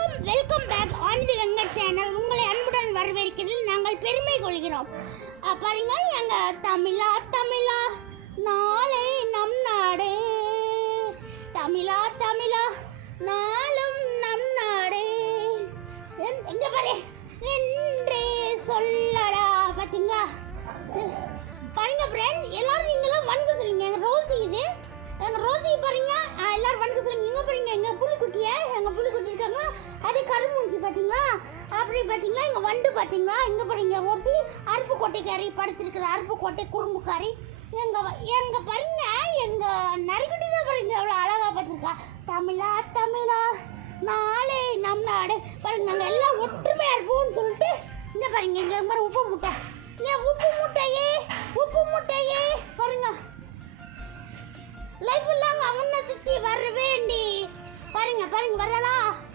வணக்கம் welcome back on the channel உங்களை அன்புடன் வரவேற்கிறதில் நாங்கள் பெருமை கொள்கிறோம். பாருங்க எங்க தமிழா தமிழா நாளை நம் நாடே. தமிழா தமிழா நாளும் நம் நாடே. என்- எங்க பாரு என்றே சொல்லடா பார்த்தீங்களா பாருங்க ஃப்ரெண்ட் எல்லாரும் நீங்களும் வந்துக்கிறீங்க எங்க ரோசி இது. எங்க ரோசி பாருங்க. எல்லாரும் வந்து சொல்லுங்க. இங்க பாருங்க எங்க பார்த்தீங்களா பாத்தீங்களா? அப்படி பாத்தீங்களா? இங்க வண்டு பாத்தீங்களா? இங்க பாருங்க ஒருத்தி அருப்புக்கோட்டைக்காரி படுத்திருக்கிற அருப்புக்கோட்டை குறும்புக்காரி. எங்க எங்க பாருங்க எங்க நறுக்குட்டி தான் பாருங்க எவ்வளவு அழகா பார்த்திருக்கா. தமிழா தமிழா நாளே நம் நாடு. பாருங்க நாங்க எல்லாம் ஒற்றுமையா இருப்போம்னு சொல்லிட்டு இங்க பாருங்க இங்க மாதிரி உப்பு முட்டை. ஏன் உப்பு முட்டையே உப்பு முட்டையே பாருங்க. லைஃப் இல்லாம அவனை சுத்தி வர வேண்டி பாருங்க பாருங்க வரலாம்.